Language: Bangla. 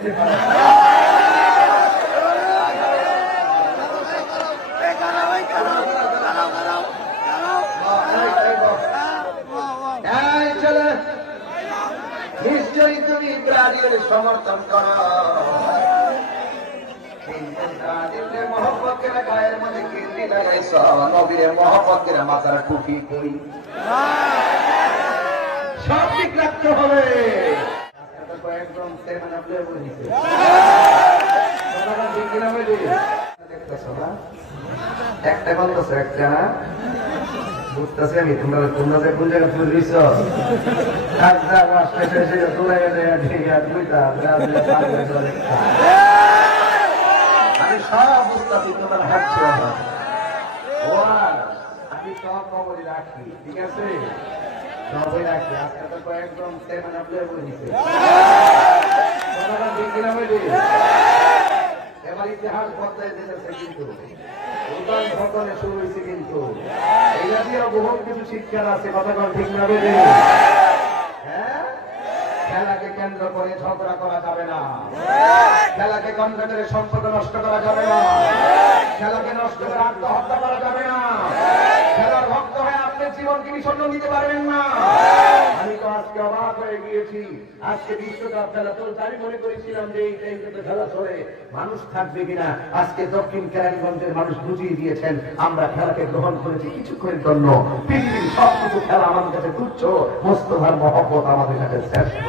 হয়েছে নিশ্চয়ই তুমি ব্রাজিল সমর্থন করো। মহব্বতের গায়ের মধ্যে কীর্তি লাগাইছ, নবীরে মহব্বতের মাথার টুপি কই, সব ঠিক রাখতে হবে। একদম একটা বলতেছে একটা না বুঝতেছি আমি, তোমরা যে কোন জায়গায় তুলিস আমি সব বুঝতেছি, তোমার হাঁটছে আমি সব খবরই রাখি, ঠিক আছে সবই রাখি। আজকে তো কয়েকজন এবার ইতিহাস বদলাই দিতেছে, কিন্তু ঘটনা শুরু হয়েছে, কিন্তু এটা দিয়ে বহু কিছু শিক্ষার আছে। কথা ঠিক না বেশি? হ্যাঁ, খেলাকে কেন্দ্র করে ঝগড়া করা যাবে না, খেলাকে কেন্দ্র করে সম্পর্ক নষ্ট করা যাবে না, খেলাকে নষ্ট করে আত্মহত্যা করা যাবে না, খেলার ভক্ত হয়ে আপনি জীবনকে বিসর্জন দিতে পারবেন না। আমি তো আজকে অবাক হয়ে গিয়েছি, আজকে বিশ্বকাপ খেলা চলছে, আমি মনে করেছিলাম যে এই টাইমটাতে খেলা চলে মানুষ থাকবে কিনা। আজকে দক্ষিণ কেরানীগঞ্জের মানুষ বুঝিয়ে দিয়েছেন আমরা খেলাকে গ্রহণ করেছি কিছুক্ষণের জন্য। পৃথিবীর সবকিছু খেলা আমাদের কাছে তুচ্ছ, মোস্তফার মহব্বত আমাদের কাছে শ্রেষ্ঠ।